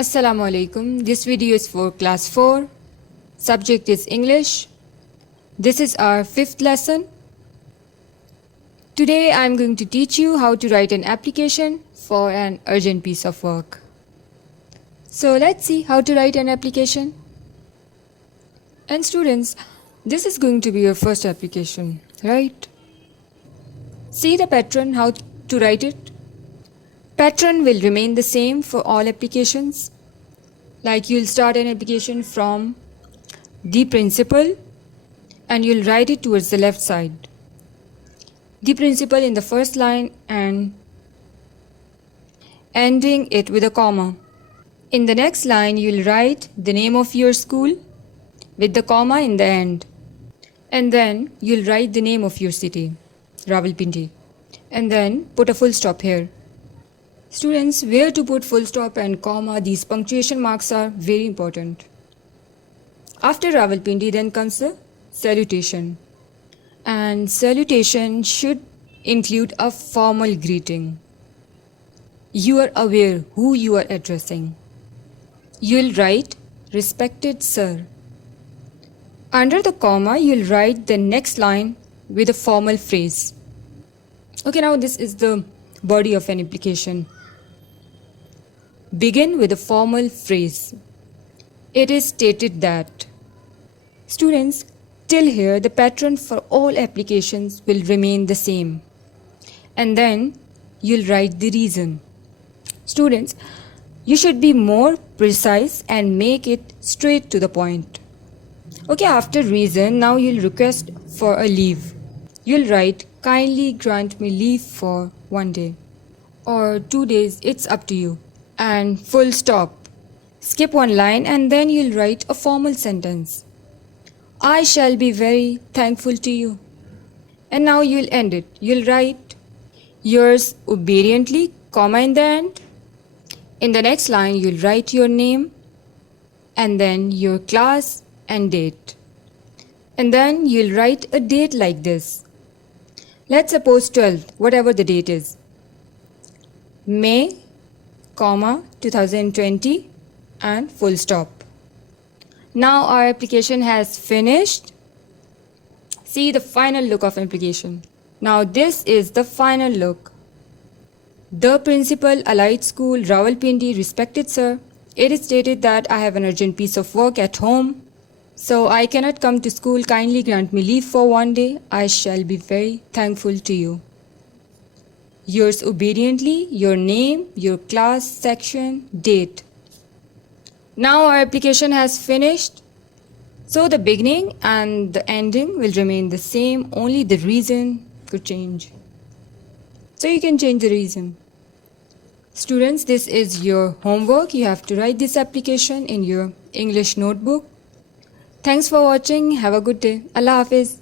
Assalamu alaikum. This video is for class 4. Subject is English. This is our 5th lesson. Today I am going to teach you how to write an application for an urgent piece of work. So let's see how to write an application. And students, this is going to be your first application, right? See the pattern, how to write it. Pattern will remain the same for all applications. Like you'll start an application from the principal and you'll write it towards the left side. The principal in the first line and ending it with a comma. In the next line, you'll write the name of your school with the comma in the end. And then you'll write the name of your city, Rawalpindi. And then put a full stop here. Students, where to put full stop and comma, these punctuation marks are very important. After Rawalpindi, then comes the salutation. And salutation should include a formal greeting. You are aware who you are addressing. You'll write, respected sir. Under the comma, you'll write the next line with a formal phrase. Okay, now this is the body of an application. Begin with a formal phrase. It is stated that. Students, till here the pattern for all applications will remain the same. And then you'll write the reason. Students, you should be more precise and make it straight to the point. Okay, after reason, now you'll request for a leave. You'll write, kindly grant me leave for 1 day or 2 days, it's up to you. And full stop. Skip one line and then you'll write a formal sentence. I shall be very thankful to you. And now you'll end it. You'll write yours obediently, comma in the end. In the next line, you'll write your name and then your class and date. And then you'll write a date like this. Let's suppose 12th, whatever the date is. May, comma, 2020 and full stop. Now our application has finished. See the final look of application. Now this is the final look. The principal, Allied School, Rawalpindi, respected sir. It is stated that I have an urgent piece of work at home. So I cannot come to school. Kindly grant me leave for 1 day. I shall be very thankful to you. Yours obediently, your name, your class, section, date. Now our application has finished. So the beginning and the ending will remain the same, only the reason could change. So you can change the reason. Students, this is your homework. You have to write this application in your English notebook. Thanks for watching. Have a good day. Allah Hafiz.